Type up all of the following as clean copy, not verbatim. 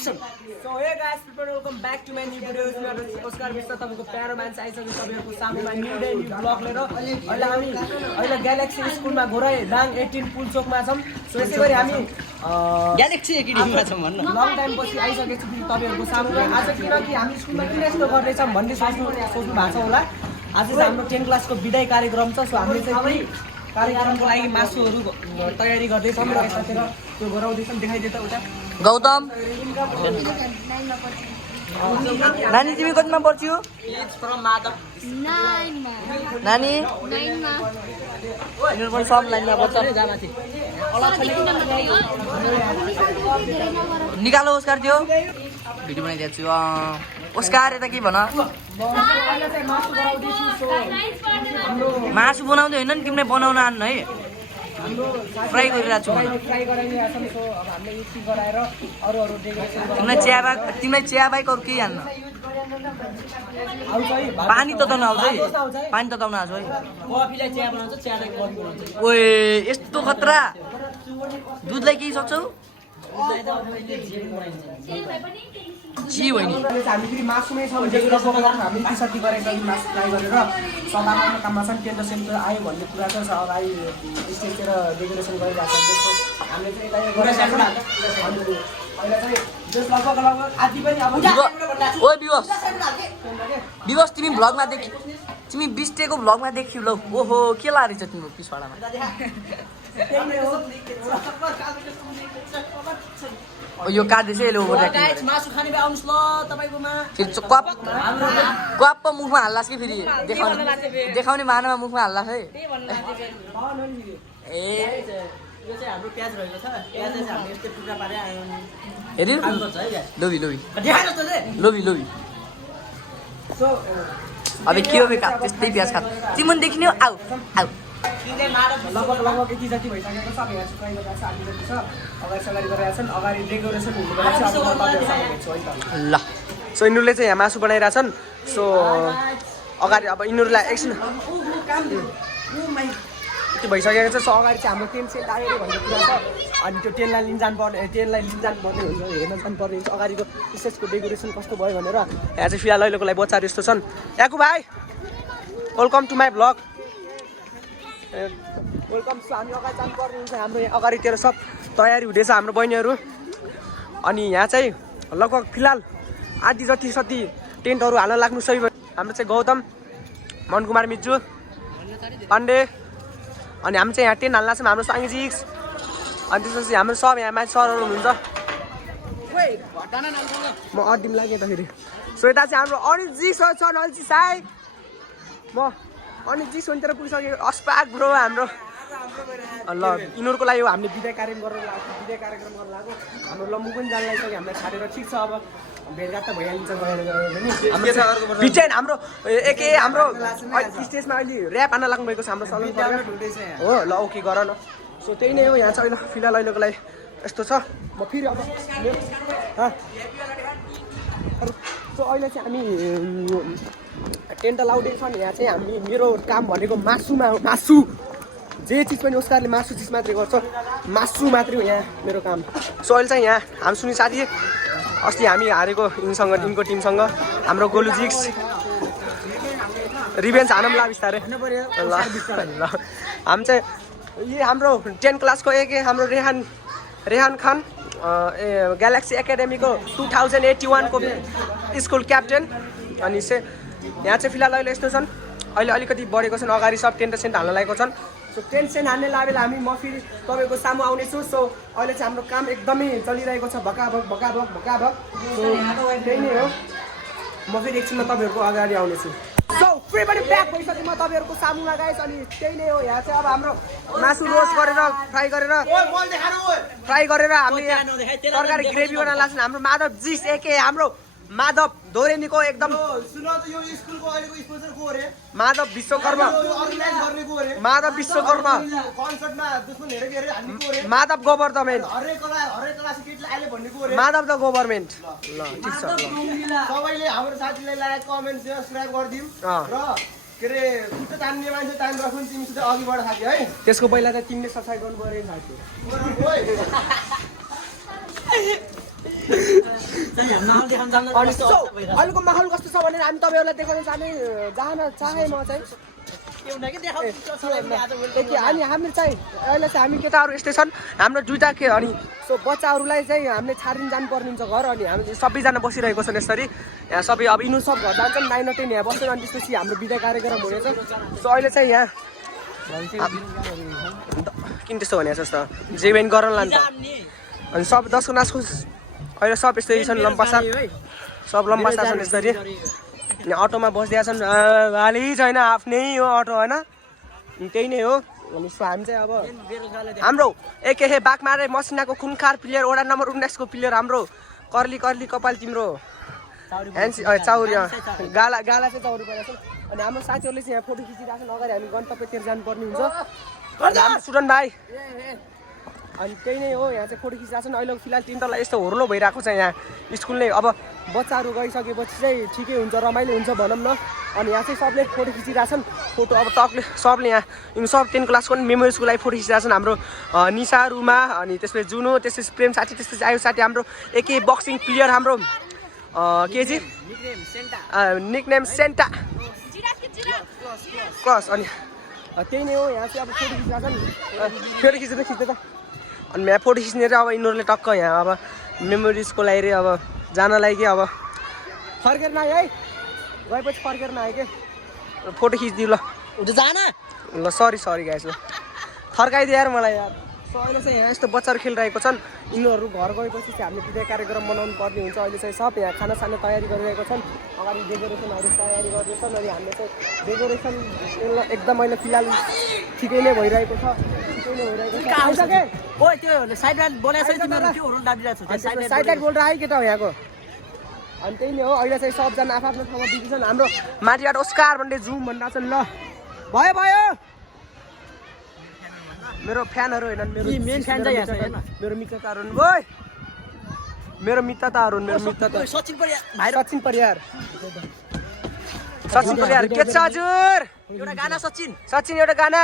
action so hey guys people welcome back to my new videos मेरो Oscar Vishwa तपाईको प्यारो मान्छे आइसक्यो तपाईहरुको सामूमा न्यू डे न्यू ब्लग लिएर अहिले ग्यालेक्सी स्कुलमा घोराइ दाङ 18 पुलचोकमा छौं सो यसैगरी हामी ग्यालेक्सी एकाडेमीमा छौं भन्न लङ टाइम पछि आइसकेछु फेरि तपाईहरुको सामूमा आज किनकि हामी स्कुलमा किन यस्तो गर्दै छौं भन्ने सोच्नु भएको छ होला आज चाहिँ हाम्रो 10 क्लासको विदाई कार्यक्रम छ सो हामीले चाहिँ कार्यक्रमको लागि मासुहरु तयारी गर्दै छौं र यतातिर त्यो गराउँदै छौं देखाइदे त उता गौतम नानी तिमी कतिमा पढ्छौ नानी यिनीहरु पनि सब लाइनमा बस्छ निकालो ओस्कार त्यो भिडियो बनाइदिएको छु ओस्कार यता के भन मासु बनाउँदै होइन नि तिमीले बनाउन आन्न है फ्राई गरिरहेको छु तिमीलाई चिया बाइक अरू केही हान्न पानी तताउन आउँछ है पानी तताउन आउँछ है ओए यस्तो खतरा दुधलाई केही सक्छौ जी होइन हामी फेरि मासुमै छौँ हामी टिसर्टी गरेको मासु फ्राई गरेर सभामा काममा छन् टेन्डर सेन्टर आयो भन्ने कुरा छ अगाडि स्टेजतिर डेकोरेसन गरिरहेको छ हामीले चाहिँ अहिले चाहिँ जस लगभग आदि पनि अब ओए विवश तिमी भ्लगमा तिमी 20 डेको भ्लगमा देखियौ ल ओहो के लागेछ तिम्रो पिछवाडामा यो काट्दैछ यसले ओभर एक्टिङ मासु खाने आउनुस् ल तपाईकोमा फेरि क्वाप मुखमा हाल्लास कि फेरि देखाउने मानामा मुखमा हाल्लास है ए यो चाहिँ हाम्रो प्याज रहेको छ प्याज चाहिँ हामीले यस्तो टुक्रा पारे हेरि लोभी लोभी सो अब के हो बेका त्यस्तै प्याज खा तिमी देखिने आउ लगभग यति जति भइसकेको छ अब यहाँ ट्राई गरेर आदि जति छ अगाडि गरिरहेका छन् अगाडि डेकोरेसन हुनुपर्छ ल सो यिनीहरूले चाहिँ यहाँ मासु बनाइरहेछन् सो अगाडि अब यिनीहरूलाई एकछिन त्यो भइसकेको छ सो अगाडि चाहिँ हाम्रो टेन्ट सेट आयो भन्ने कुरा छ अनि त्यो टेन्टलाई लिन जानुपर्ने हुन्छ हेर्न जानुपर्ने हुन्छ अगाडिको स्टेजको डेकोरेसन कस्तो भयो भनेर यहाँ चाहिँ फिलहाल अहिलेको लागि बच्चाहरू यस्तो छन् याकु भाइ welcome to my blog welcome so हामी अगाडि जानुपर्ने हुन्छ हाम्रो यहाँ अगाडितिर सब तयारी हुँदैछ हाम्रो बहिनीहरू अनि यहाँ चाहिँ लगभग फिलहाल आदि जति सति टेन्टहरू हाल्न लाग्नु सही भयो हाम्रो चाहिँ गौतम मनकुमार मिज्जू पाण्डे अनि हामी चाहिँ यहाँ टेन्ट हाल्न लाग्छौँ हाम्रो साङ्गिजिक्स अनि त्यसपछि हाम्रो सब यहाँ माथि सरहरू हुनुहुन्छ म अड्डिम लागेँ त फेरि सो यता चाहिँ हाम्रो अनित जिक्स छ नल्ची साई म अनि जी सोनतिर पुगिसक्यो अस्पाक ब्रो हाम्रो ल यिनीहरूको लागि हामीले विदाय कार्यक्रम गर्न लाग्यो हाम्रो लम्बु पनि जान लागिसक्यो हामीलाई छाडेर ठिक छ अब भेटघाट त भइहालिन्छ हाम्रो एके हाम्रो स्टेजमा अहिले ऱ्याप हान्न लाग्नु भएको छ हाम्रो सलन हो ल ओके गर न सो त्यही नै हो यहाँ चाहिँ अहिले फिलहाल अहिलेको लागि यस्तो छ म फेरि अब सो अहिले चाहिँ हामी टेन्ट लाउँदै छन् यहाँ चाहिँ हामी मेरो काम भनेको मासु जे चिज पनि ओस्कारले मासु चिज मात्रै गर्छ मासु मात्रै हो यहाँ मेरो काम सो अहिले चाहिँ यहाँ हामी सुनि साथी अस्ति हामी हारेको यिनको टिमसँग हाम्रो गोलुजिक्स रिभेन्स हानौँ ला बिस्तारै ल हामी चाहिँ यही हाम्रो 10 क्लासको एक हाम्रो रेहान खान ग्यालेक्सी एकाडेमीको 2081 को स्कुल क्याप्टेन अनि यहाँ चाहिँ फिलहाल अहिले यस्तो छन् अहिले अलिकति बढेको छन् अगाडि सब टेन्ट सेन्ट हाल्न लागेको छन् सो टेन्ट सेन्ट हाल्ने लागेला हामी म फेरि तपाईँको सामु आउनेछु सो अहिले चाहिँ हाम्रो काम एकदमै चलिरहेको छ भकाभक सो त्यही नै हो म फेरि एकछिनमा तपाईँहरूको अगाडि आउनेछु सो फेरि पनि ब्याक भइसक्यो म तपाईँहरूको सामुमा गाइस अनि त्यही नै हो यहाँ चाहिँ अब हाम्रो मासु रोस्ट गरेर फ्राई गरेर हामीले तरकारी ग्रेभी बनाउन लाग्छन् हाम्रो माधव जिस एके हाम्रो माधव धोरेनीको एकदम Madhav Vishwakarma Madhav government Madhav the government ल ठिक छ सबैले हाम्रो साथीलाई लाइक कमेन्ट सब्स्क्राइब गरिदिउँ र के रे खुट्टा तान्ने मान्छे तान राख्नु तिमीसित अघि बढ साथी है त्यसको पहिला त तिमीले सब्स्क्राइब गर्नु पर्यो साथी अनि अहिलेको माहौल कस्तो छ भनेर हामी तपाईँहरूलाई देखाउन जान चाहे म चाहिँ अनि हामी चाहिँ अहिले चाहिँ हामी केटाहरू यस्तै छन् हाम्रो दुइटा के अनि सो बच्चाहरूलाई चाहिँ हामीले छाडिन जानुपर्ने हुन्छ घर अनि हामी सबैजना बसिरहेको छन् यसरी यहाँ सबै अब यिनीहरू सब घर जान्छन् 9 or 10 यहाँ बस्छन् अनि त्यसपछि हाम्रो बिदा कार्यक्रम हुनेछ सो अहिले चाहिँ यहाँ किन त्यस्तो भने जस्तो जेभेन गर्न लान्छ अनि सब 10 क्लासको अहिले सब यस्तै छन् लम्पासार सब लम्पासार छन् यसरी अनि अटोमा बसिदिएका छन् हालै छैन आफ्नै हो अटो होइन त्यही नै हो अनि हामी चाहिँ अब हाम्रो एके बाघमारे मसिनाको खुनखार प्लेयर वडा नम्बर 19 को प्लेयर हाम्रो कर्ली कपाल तिम्रो चाउरी गाला चाहिँ चाउरी परेको छ अनि हाम्रो साथीहरूले चाहिँ यहाँ फोटो खिचिरहेको छन् अगाडि हामी गन्तव्यतिर जानुपर्ने हुन्छ सुडन भाइ अनि त्यही नै हो यहाँ चाहिँ फोटो खिचिरहेको छन् अहिले फिलहाल 3 तला यस्तो होर्लो भइरहेको छ यहाँ स्कुल नै अब बच्चाहरू गइसकेपछि चाहिँ ठिकै हुन्छ रमाइलो हुन्छ भनौँ न अनि यहाँ चाहिँ सबले फोटो खिचिरहेछन् फोटो अब सबले यहाँ सब 10 क्लासको पनि मेमोरिजको लागि फोटो खिचिरहेछन् हाम्रो निशा रुमा अनि त्यसपछि जुनो त्यसपछि प्रेम साथी त्यसपछि आयु साथी हाम्रो एके बक्सिङ प्लेयर हाम्रो केजी निकनेम सेन्टा क्लस अनि त्यही नै हो यहाँ चाहिँ अब फोटो खिचिरहेछन् खिच्दै त अनि यहाँ फोटो खिच्ने र अब यिनीहरूले टक्क यहाँ अब मेमोरिजको लागि रे अब जानलाई कि अब फर्केर नआयो है गएपछि फर्केर नआयो कि फोटो खिचिदियो ल जान ल सरी गाइस ल थर्काइदियो यार मलाई यार सो अहिले चाहिँ यहाँ यस्तो बच्चाहरू खेलिरहेको छन् यिनीहरू घर गएपछि चाहिँ हामीले विदाय कार्यक्रम मनाउनु पर्ने हुन्छ अहिले चाहिँ सब यहाँ खाना तयारी गरिरहेको छन् अगाडि डेकोरेसनहरू तयारी गर्दैछन् अनि हामीले चाहिँ डेकोरेसन एकदम अहिले फिलहाल ठिकै नै भइरहेको छ साइड लाइट बोल्ड आयो के त यहाँको अनि त्यही नै हो अहिले चाहिँ सबजना आफ्नो ठाउँमा बिजी छन् हाम्रो माथिबाट ओस्कार भन्ने जुम भनिरहेको छन् ल भयो मेरो फ्यानहरू होइन मेन फ्यान चाहिँ मेरो मित्रताहरू मेरो मित्रताहरू सचिन परियार के छ हजुर एउटा गाना सचिन एउटा गाना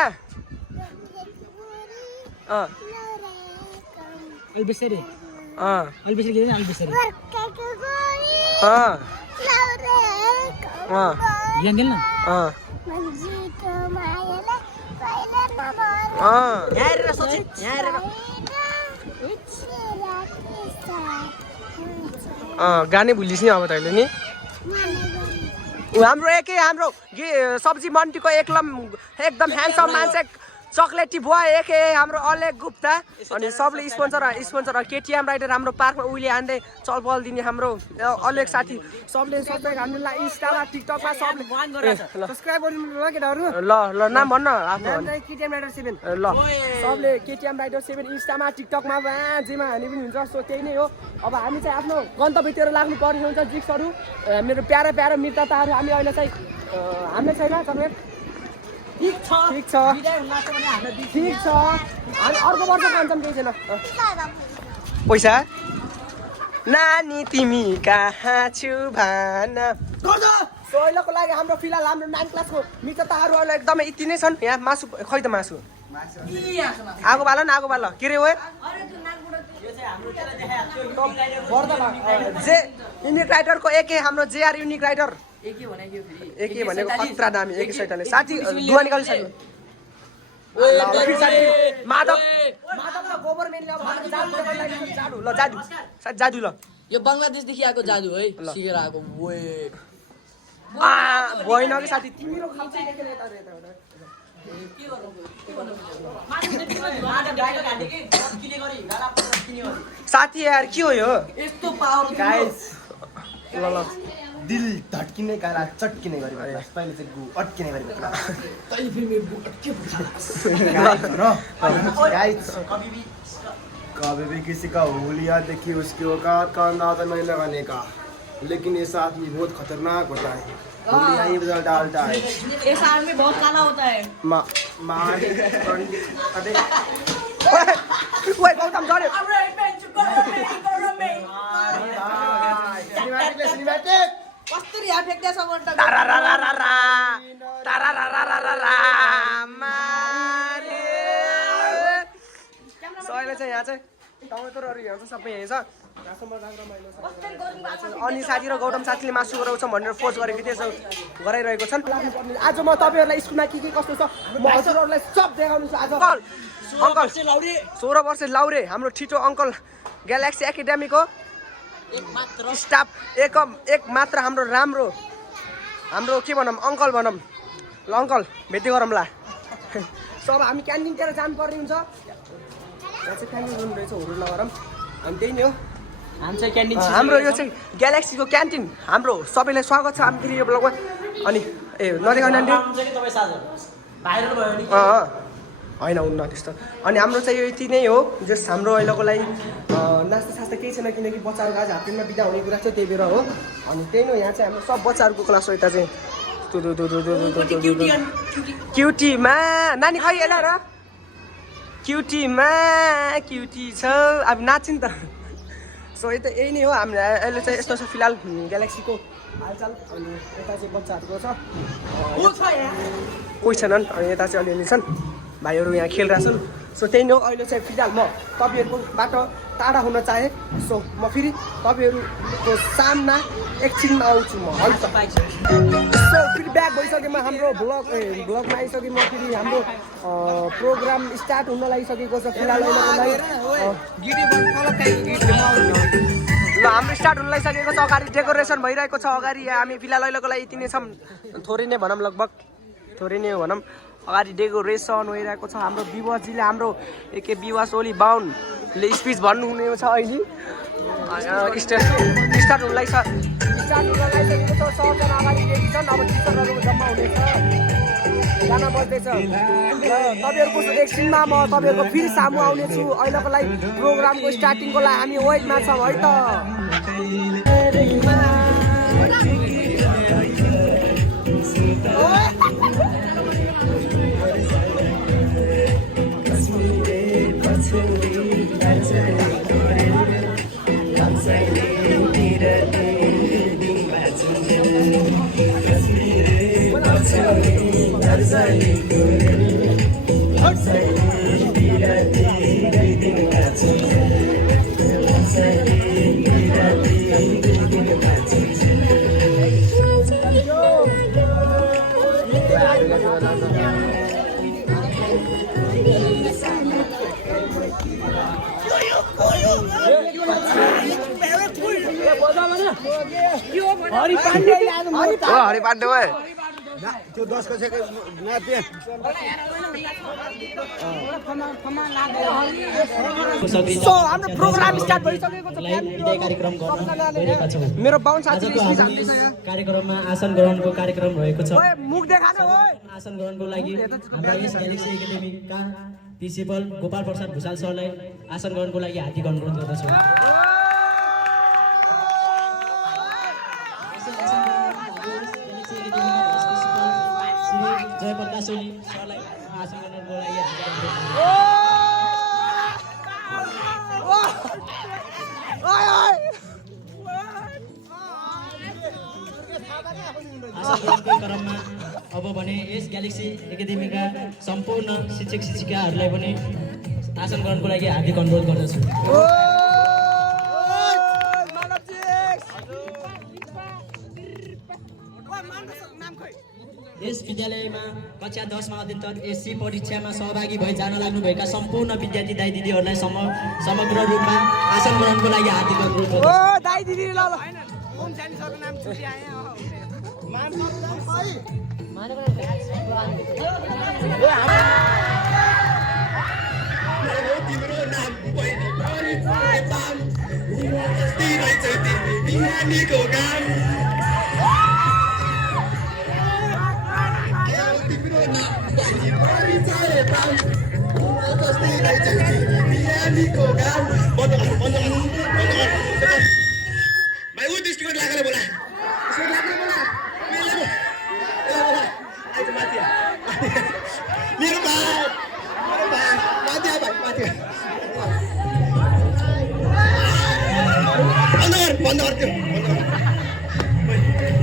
अल्बेसरी गाने भुलिस् नि अब तैँले नि हाम्रो सब्जी मन्डीको एकदम ह्यान्डसम मान्छे चक्लेटी बोय एके हाम्रो अलेक गुप्ता अनि सबले स्पोन्सर केटीएम राइडर हाम्रो पार्कमा उहिले हान्दै चलपल दिने हाम्रो अलेक साथी सबले हामीलाई इन्स्टामा टिकटकमा सबले सब्स्क्राइब गरिदिनु ल केटाहरू ल नाम भन्न आफ्नो केटीएम राइडर 7 ल सबले केटीएम राइडर 7 इन्स्टामा टिकटकमा जेमा हानि पनि हुन्छ सो त्यही नै हो अब हामी चाहिँ आफ्नो गन्तव्यतिर लाग्नु पर्ने हुन्छ जिक्सहरू मेरो प्यारा मित्रताहरू हामी अहिले चाहिँ हामीले छैन तपाईँ ठीक छ हामी अर्को वर्ष खान्छौँ केही छैन पैसा नानी तिमी कहाँ छु भन सोइलोको लागि हाम्रो फिलहाल हाम्रो 9 क्लासको मित्रताहरू अहिले एकदमै यति नै छन् यहाँ मासु खै त मासु आगो बाल के रे हो जे युनिक राइडरको एके हाम्रो जेआर युनिक राइडर एके भनेको खतरा दामी एके सैताले साथी दुवा निकाल्नु साथी माधव गभर्नमेन्टले अब जादु ल जादु ल यो बङ्गलादेशदेखि आएको जादु है सिकेर आएको भएन कि साथी तिम्रो साथी यार के हो यो यस्तो पावर गाइस ल दिल धड्किने गाला चट्किने गरी पहिले चाहिँ गु अट्किने गरी तैले फेरि मेरो गु अट्के गाइस कभी भी किसी का हुलिया देखी उसकी औकात का अंदाजा नहीं लगाने का लेकिन ये आदमी बहुत खतरनाक होता है हुलिया ही बदल डालता है इस आदमी बहुत काला होता है ओए गौतम गरे सिनेमैटिक कस्तुरी यहाँ फ्याँक्दै छ मन त अहिले चाहिँ यहाँ चाहिँ टमाटरहरू यहाँ चाहिँ सबै यहाँ छ अनि साथी र गौतम साथीले मासु गराउँछ भनेर फोर्स गरेको त्यसो गराइरहेको छन् आज म तपाईँहरूलाई स्कुलमा के कस्तो छ म हजुरहरूलाई सब देखाउनु छु आज अङ्कल 16 वर्ष लाउरे हाम्रो छिटो अङ्कल ग्यालेक्सी एकाडेमीको स्टाफ एक मात्र हाम्रो राम्रो के भनौँ अङ्कल भनौँ ल अङ्कल भेटी गरौँ ला सब हामी क्यान्टिनतिर जानुपर्ने हुन्छ यहाँ चाहिँ क्यान्टिन रुम रहेछ हुनु नगरौँ अनि त्यही नै हो हाम्रो यो चाहिँ ग्यालेक्सीको क्यान्टिन हाम्रो सबैलाई स्वागत छ हामी फेरि यो ब्लगमा अनि नदेखाउने होइन हुन्न त्यस्तो अनि हाम्रो चाहिँ यो यति नै हो जस हाम्रो अहिलेको लागि नास्ता सास्ता केही छैन किनकि बच्चाहरूको आज हाफिनमा बिदा हुने कुरा चाहिँ त्यही भएर हो अनि त्यही नै हो यहाँ चाहिँ हाम्रो सब बच्चाहरूको क्लास हो यता चाहिँ क्युटीमा नानी खै हेर र क्युटीमा क्युटी छ अब नाच्छ नि त सो यही नै हो हाम्रो अहिले चाहिँ यस्तो छ फिलहाल ग्यालेक्सीको हालचाल अनि यता चाहिँ बच्चाहरूको छ कोही छैनन् अनि यता चाहिँ अलिअलि छन् भाइहरू यहाँ खेलिरहेको छन् सो त्यही नै हो अहिले चाहिँ फिलहाल म तपाईँहरूको बाटो टाढा हुन चाहेँ सो म फेरि तपाईँहरूको सामना एकछिनमा आउँछु म है त सो फेरि ब्याक भइसकेमा हाम्रो भ्लगमा आइसकेँ म फेरि हाम्रो प्रोग्राम स्टार्ट हुन लागिसकेको छ फिलहाल ल हाम्रो स्टार्ट हुन लागिसकेको छ अगाडि डेकोरेसन भइरहेको छ अगाडि हामी फिलहाल अहिलेको लागि यति नै छौँ थोरै नै भनौँ लगभग थोरै नै भनौँ अगाडि डेकोरेसन भइरहेको छ हाम्रो विवासजीले हाम्रो एके विवास ओली बाहुनले स्पिच भन्नुहुने छ अहिले स्टार्ट हुन लागिसकेको छ सबजना अगाडि रेडी छन् अब टिचरहरू जम्मा हुनेछ गाना बज्दैछ तपाईँहरूको एकछिनमा म तपाईँहरूको फेरि सामु आउनेछु अहिलेको लागि प्रोग्रामको स्टार्टिङको लागि हामी वेटमा छौँ है त हरि पाण्डे भाइ त्यो 10 को छ के नाते सो हाम्रो प्रोग्राम स्टार्ट भइसकेको छ विदाई कार्यक्रम गर्न गइरहेका छौं मेरो बाहुन साथीले स्पिच हाल्दैछ यहाँ कार्यक्रममा आसन ग्रहणको कार्यक्रम रहेको छ ओए मुख देखान ओए आसन ग्रहणको लागि हाम्रा यस ग्यालेक्सी एकाडेमीका प्रिन्सिपल गोपाल प्रसाद भुसाल सरलाई आसन ग्रहणको लागि हार्दिक अनुरोध गर्दछु जय प्रकाश ओली सरलाई आसन ग्रहणको लागि हार्दिक आसन ग्रहणको क्रममा अब भने यस ग्यालेक्सी एकाडेमीका सम्पूर्ण शिक्षक शिक्षिकाहरूलाई पनि आसन ग्रहणको लागि हार्दिक अनुरोध गर्दछु यस विद्यालयमा कक्षा 10 मा अध्ययनरत एससी परीक्षामा सहभागी भई जान लाग्नुभएका सम्पूर्ण विद्यार्थी दाइ दिदीहरूलाई समग्र रूपमा आसन ग्रहणको लागि हार्दिक अनुरोध गर्दछु दाइ दिदी ल ओम जानी सरको नाम छुटी आयो तिम्रो नाम पहिलो परिचय पाम उपस्थित रहेछ तिमी बिहानीको काम तिम्रो नाम पहिलो परिचय पाम उपस्थित रहेछ तिमी बिहानीको काम बन्द भाइ उ दृष्टिकोण लागेर बोला मेरो माथि बन्द गर्थ्यो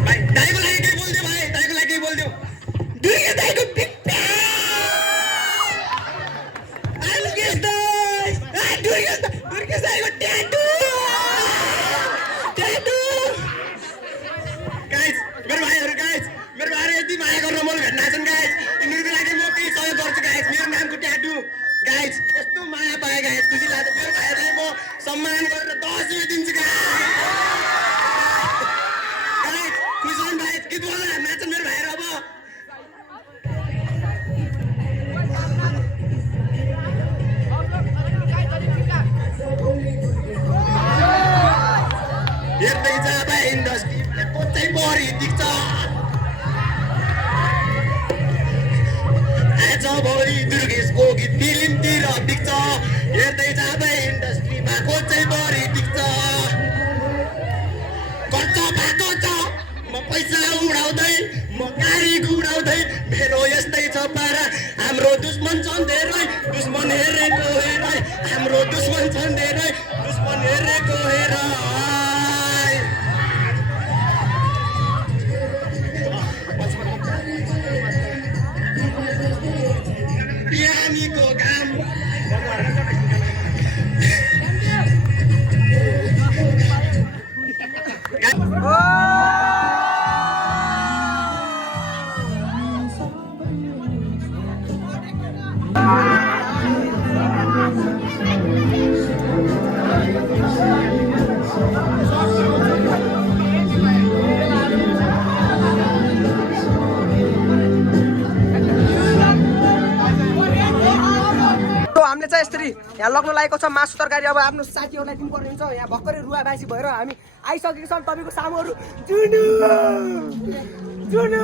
भाइ दाइको लागि केही बोलिदियो भाइ दाइको लागि केही बोलिदियो दुर्गे दाइको पिट्टा दुर्गे दाइको ट्याटु हेर्दै जाँदा इन्डस्ट्रीमा कोचै बढी दिक्छ आजभोलि दुर्गेशको गीत फिल्मतिर दिक्छ हेर्दै जाँदा इन्डस्ट्रीमा कोचै बढी दिक्छ खर्च भएको छ म पैसा उडाउँदै म गाडी गुडाउँदै मेरो यस्तै छ पारा हाम्रो दुश्मन छन् धेरै दुश्मन हेरेको हेर हाम्रो दुश्मन छन् धेरै दुश्मन हेरेको हेर बिहानीको घाम हामीले चाहिँ यसरी यहाँ लग्न लागेको छ मासु तरकारी अब आफ्नो साथीहरूलाई दिनुपर्ने हुन्छ यहाँ भर्खरै रुवाबासी भएर हामी आइसकेको छौँ तपाईँको सामुहरू जुनु जुनु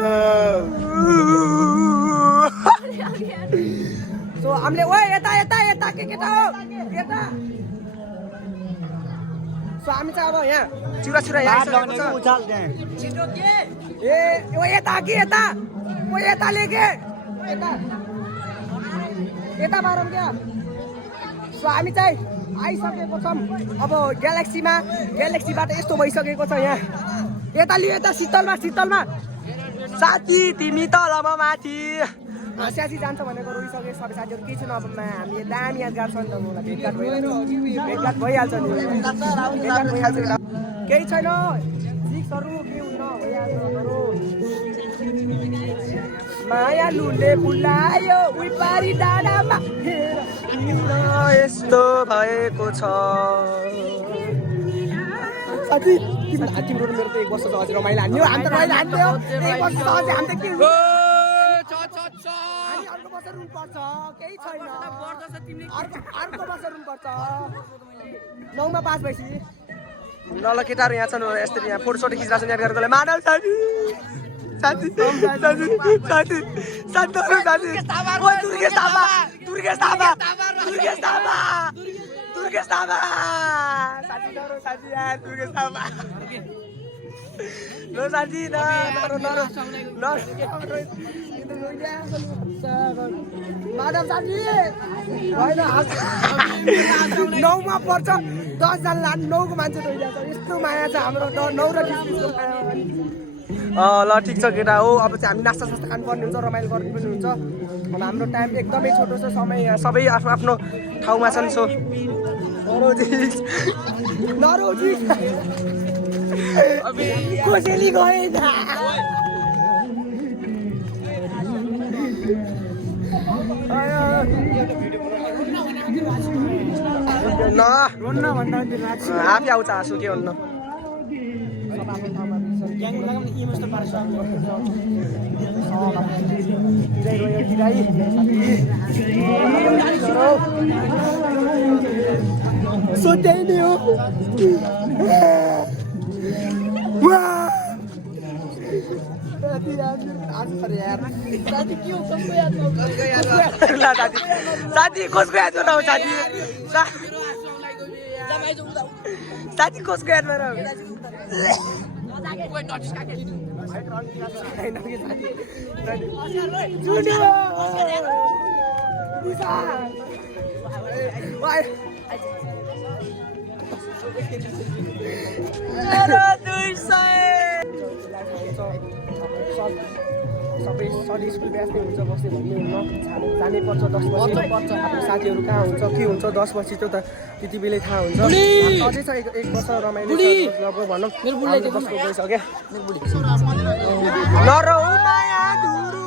सो हामीले ओ यता यता यता के केटा हो यता सो हामी चाहिँ अब यहाँ चिउरा चिउरा यहाँ आइसकेको छ ए ओ यता कि यता ओ यता लेके यता यता बारौँ क्या सो हामी चाहिँ आइसकेको छौँ अब ग्यालेक्सीबाट यस्तो भइसकेको छ यहाँ यता लियो यता शीतलमा शीतलमा साथी तिमी तल म माथि स्यासी जान्छ भनेको रोइसके सबै साथीहरू केही छैन अब हामीले दामी यादगार छ नि त मलाई भेटघाट भइहाल्छ नि केही छैन सिक्सहरू के हुन्न भइहाल्छ मायालुले बुलायो उही पारी डाँडामा यस्तो भएको छ साथी तिम्रो मेरो त 1 वर्ष त अझै रमाइलो हान्यो हामी त रमाइलो हान्थ्यो 1 वर्ष त अझै हामी त के हुन्छ हामी अर्को वर्ष रुम पर्छ केही छैन अर्को वर्ष रुम पर्छ 9मा पास भएपछि ल ल केटाहरू यहाँ छन् यस्तरी यहाँ फोटोसोटो खिचिरहेको छ यादगारको लागि मानव साथी साथी साथी साथी साथी दुर्गेश थापा दुर्गेश थापा दुर्गेश थापा दुर्गेश थापा साथी नरो साथी यार दुर्गेश थापा लो साथी नरो नरो माधव साथी होइन 9मा पर्छ 10 जना 9को मान्छे रोइरहेछ यस्तो माया छ हाम्रो 9 र 20 ल ठिक छ केटा हो अब चाहिँ हामी नास्ता सास्ता खानुपर्ने हुन्छ रमाइलो गर्नु पनि हुन्छ अब हाम्रो टाइम एकदमै छोटो छ समय सबै आफ्नो आफ्नो ठाउँमा छन् सो नरोजी कसैले गएन आफै आउँछ हाँसु के हुन्न सोध्दै नै हो साथी कसको याद न साथी साथी कसको याद सबै सधैँ स्कुल ब्याचमै हुन्छ बस्ने भन्ने हुन्न जानै पर्छ 10 बजी आफ्नो साथीहरू कहाँ हुन्छ के हुन्छ 10 बजी त्यो त त्यति बेलै थाहा हुन्छ अझै छ 1 वर्ष रमाइलो लगभग भनौँ 10 को गइसक्यो नरौ माया धुरुरु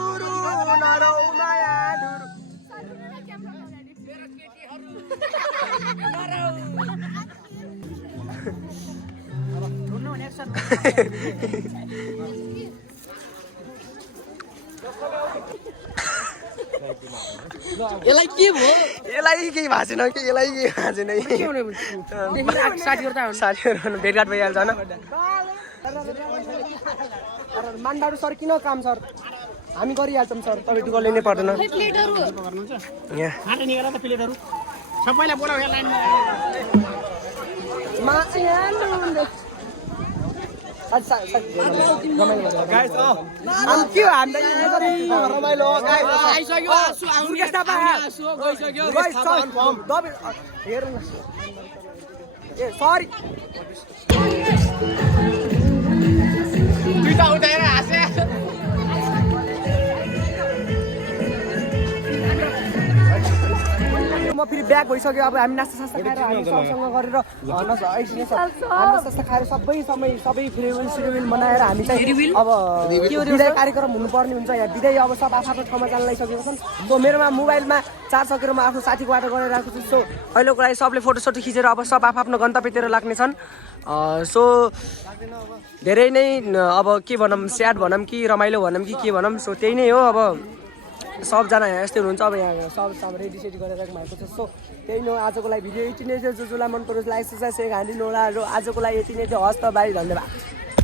नरौ माया धुरु यसलाई के भयो यसलाई केही भएको छैन कि यसलाई केही भएको छैन साथीहरू भेटघाट भइहाल्छ होइन मान्डाडु सर किन काम सर हामी गरिहाल्छौँ सर तपाईँ दुःख लिनै पर्दैन सबैलाई बोलाऊ यहाँ लाइन रमाइलो ए सरी म फेरि ब्याक भइसक्यो अब हामी नास्ता सास्ता खाएर हामी सँगसँग गरेर नास्ता खाएर सबै फेरि सिरिविल बनाएर हामी चाहिँ अब विदाय कार्यक्रम हुनुपर्ने हुन्छ यहाँ विदाय अब सब आफ्नो ठाउँमा जान लागिसकेको छन् सो मेरोमा मोबाइलमा चार्ज सकेर म आफ्नो साथीको बाटो गरिरहेको छु सो अहिलेको लागि सबले फोटोसोटो खिचेर अब सब आफ्नो गन्तव्यतिर लाग्नेछन् सो धेरै नै अब के भनौँ स्याड भनौँ कि रमाइलो भनौँ कि के भनौँ सो त्यही नै हो अब सबजना यहाँ यस्तै हुनुहुन्छ अब यहाँ सब रेडी सेडी गरेर राख्नु भएको छ सो त्यही नै हो आजको लागि भिडियो यति नै छ जसलाई मन परोस् लाइक सब्सक्राइब हानिदिनु होला र आजको लागि यति नै छ हस् त बाई धन्यवाद